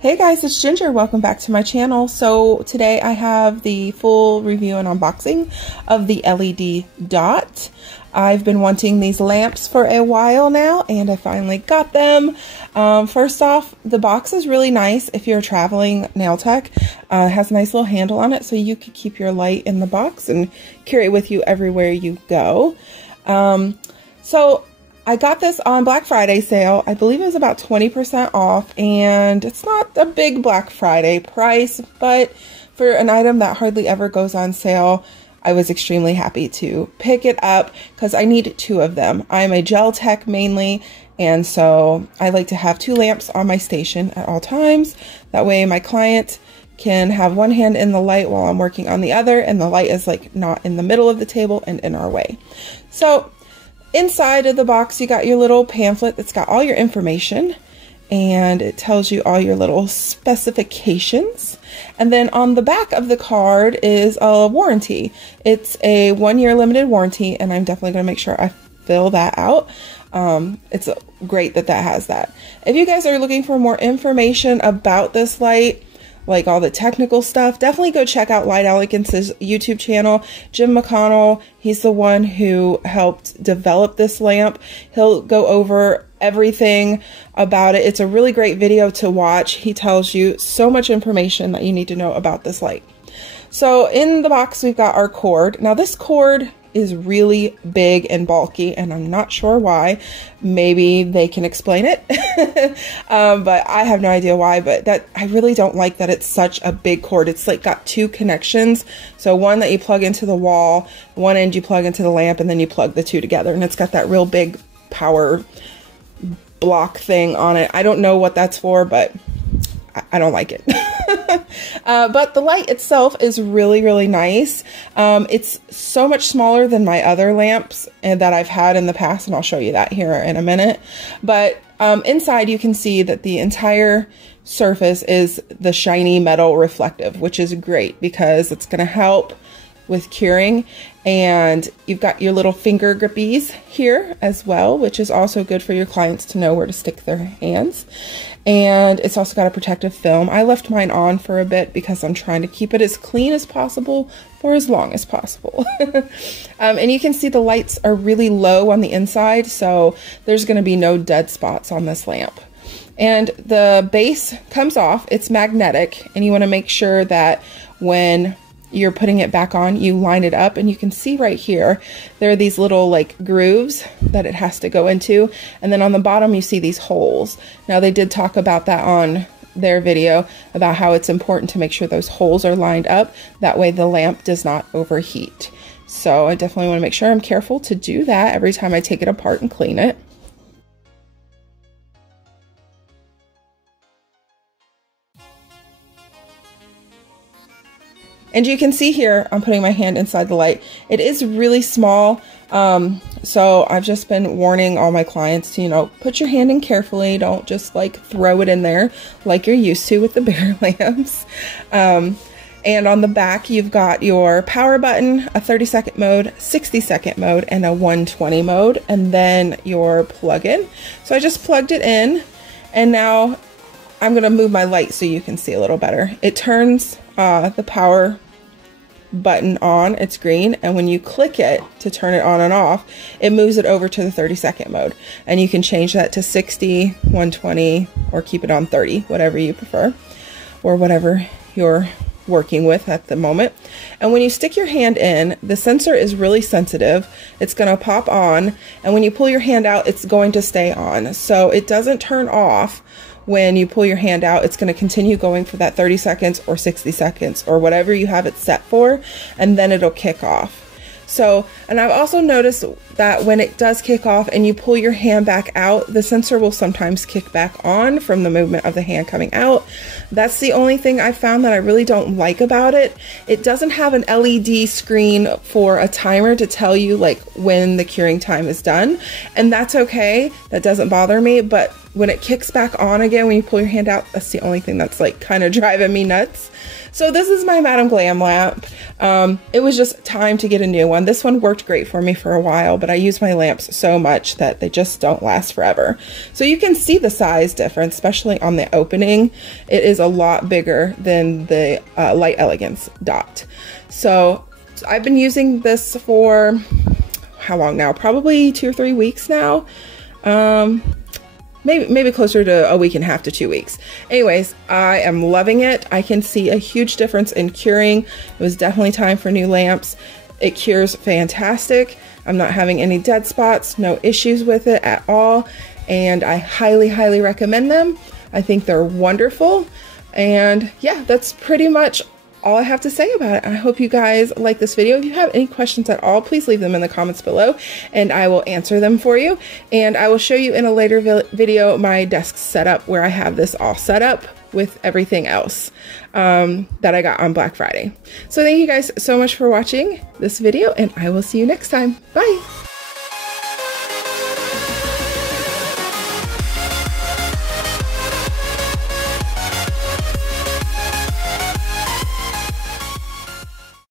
Hey guys, it's Ginger. Welcome back to my channel. So today I have the full review and unboxing of the LED Dot. I've been wanting these lamps for a while now and I finally got them. First off, the box is really nice if you're traveling nail tech. It has a nice little handle on it so you can keep your light in the box and carry it with you everywhere you go. So I got this on Black Friday sale. I believe it was about 20% off, and it's not a big Black Friday price, but for an item that hardly ever goes on sale, I was extremely happy to pick it up because I need two of them. I'm a gel tech mainly, and so I like to have two lamps on my station at all times. That way my client can have one hand in the light while I'm working on the other, and the light is like not in the middle of the table and in our way. So inside of the box, you got your little pamphlet that's got all your information, and it tells you all your little specifications. And then on the back of the card is a warranty. It's a 1-year limited warranty, and I'm definitely going to make sure I fill that out. It's great that that has that. If you guys are looking for more information about this light, like all the technical stuff, definitely go check out Light Elegance's YouTube channel. Jim McConnell, he's the one who helped develop this lamp. He'll go over everything about it. It's a really great video to watch. He tells you so much information that you need to know about this light. So in the box, we've got our cord. Now this cord is really big and bulky, and I'm not sure why. Maybe they can explain it. But I have no idea why, but that I really don't like that it's such a big cord. It's like got two connections. So one that you plug into the wall, one end you plug into the lamp, and then you plug the two together, and it's got that real big power block thing on it. I don't know what that's for, but I don't like it. But the light itself is really, really nice. It's so much smaller than my other lamps that I've had in the past, and I'll show you that here in a minute. But inside you can see that the entire surface is the shiny metal reflective, which is great because it's going to help with curing. And you've got your little finger grippies here as well, which is also good for your clients to know where to stick their hands. And it's also got a protective film. I left mine on for a bit because I'm trying to keep it as clean as possible for as long as possible. And you can see the lights are really low on the inside, so there's going to be no dead spots on this lamp. And the base comes off. It's magnetic, and you want to make sure that when you're putting it back on, you line it up, and you can see right here, there are these little like grooves that it has to go into. And then on the bottom, you see these holes. Now they did talk about that on their video about how it's important to make sure those holes are lined up. That way the lamp does not overheat. So I definitely want to make sure I'm careful to do that every time I take it apart and clean it. And you can see here, I'm putting my hand inside the light. It is really small, so I've just been warning all my clients to, you know, put your hand in carefully. Don't just like throw it in there like you're used to with the bigger lamps. And on the back, you've got your power button, a 30-second mode, 60-second mode, and a 120 mode, and then your plug-in. So I just plugged it in, and now I'm going to move my light so you can see a little better. It turns the power button on, it's green, and when you click it to turn it on and off, it moves it over to the 30-second mode. And you can change that to 60, 120, or keep it on 30, whatever you prefer, or whatever you're working with at the moment. And when you stick your hand in, the sensor is really sensitive. It's going to pop on, and when you pull your hand out, it's going to stay on. So it doesn't turn off when you pull your hand out. It's going to continue going for that 30 seconds or 60 seconds or whatever you have it set for, and then it'll kick off. So, and I've also noticed that when it does kick off and you pull your hand back out, the sensor will sometimes kick back on from the movement of the hand coming out. That's the only thing I found that I really don't like about it. It doesn't have an LED screen for a timer to tell you like when the curing time is done, and that's okay. That doesn't bother me, but when it kicks back on again, when you pull your hand out, that's the only thing that's like kind of driving me nuts. So this is my Madam Glam lamp. It was just time to get a new one. This one worked great for me for a while, but I use my lamps so much that they just don't last forever. So you can see the size difference, especially on the opening. It is a lot bigger than the Light Elegance Dot. So I've been using this for how long now? Probably 2 or 3 weeks now. Maybe closer to a week and a half to 2 weeks. Anyways, I am loving it. I can see a huge difference in curing. It was definitely time for new lamps. It cures fantastic. I'm not having any dead spots, no issues with it at all. And I highly, highly recommend them. I think they're wonderful. And yeah, that's pretty much all I have to say about it. I hope you guys like this video. If you have any questions at all, please leave them in the comments below and I will answer them for you. And I will show you in a later video my desk setup where I have this all set up with everything else that I got on Black Friday. So thank you guys so much for watching this video and I will see you next time. Bye.